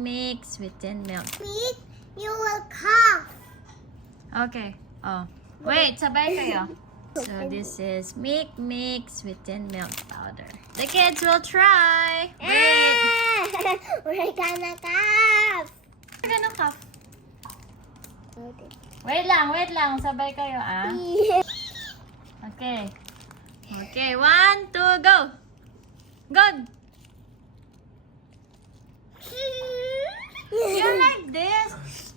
mix sweetened milk. Please, you will cough. Okay. Oh. Wait, sabay kayo. So this is milk mix sweetened milk powder. The kids will try. Wait. We're gonna cough. We're gonna cough. Wait lang. Sabay kayo, ah. Okay. Okay, 1, 2, go. Good. You like this?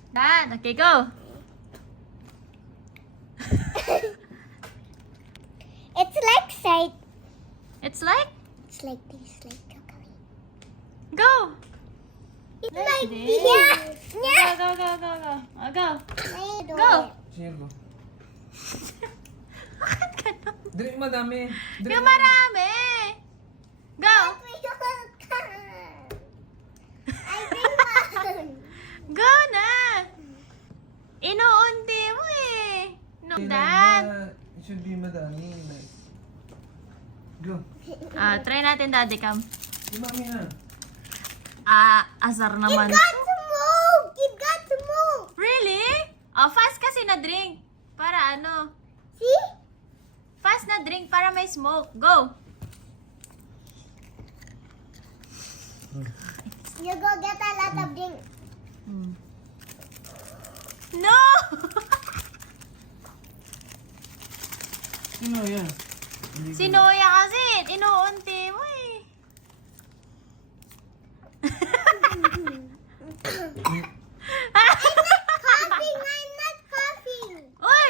Dad, okay, go. It's like shake. It's like, It's like this, like chocolate. go. It's Like like this. yeah. Go. Oh, go. Go. Go. Sino ba? Bakit ganun? Dili madami. Dili Yung marami. Go. I bring one. Go na. Inuunti mo eh. No, Dad. It should be madami. Like, go. Try natin, Daddy Cam. Umami na. Asar It naman. got to move. It got to move. Really? Fast kasi na drink. Para ano? See? Fast na drink para may smoke. Go. You go get a lot of drink. No! Sino yan? Si Noya kasi. Inuunti mo eh. Coughing. I'm not coughing. Uy!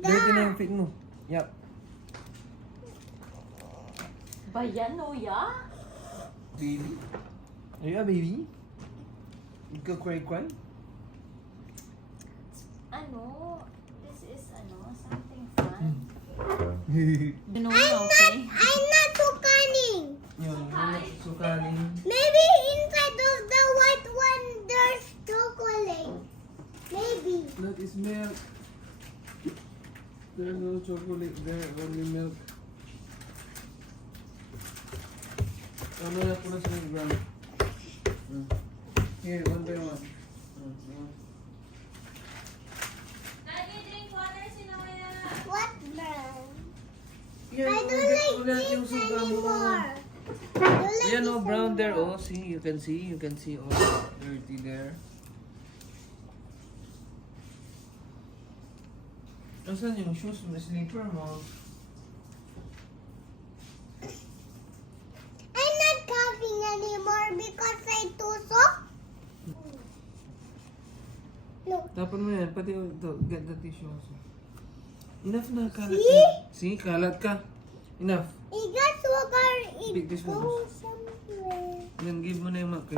Dirty na yung feet mo. Yup. Ba yan, Noya? Baby. Are you a baby? You go cry. Ano? This is something fun. Yun, Noya, okay? I'm not so cunning. sukaling. Maybe inside of the white one there's chocolate. Maybe. That is milk. There's no chocolate there, only milk. Ano na po na sa ground? Here, one by one. Daddy, drink water si Noya. What brown? Yan, I don't like ulit yung this suka mo. anymore. I don't like Ayan this oh, brown there. anymore. Oh, see, you can see all dirty there. Asan yung shoes mo, slipper mo? I'm not coughing anymore because I tusok. Look. Tapan mo yan, pati ito, get the tissue also. Enough na, kalat See? ka. See, kalat ka. Enough. It got sugar. It Big this one. goes somewhere. Then give mo na yung mac.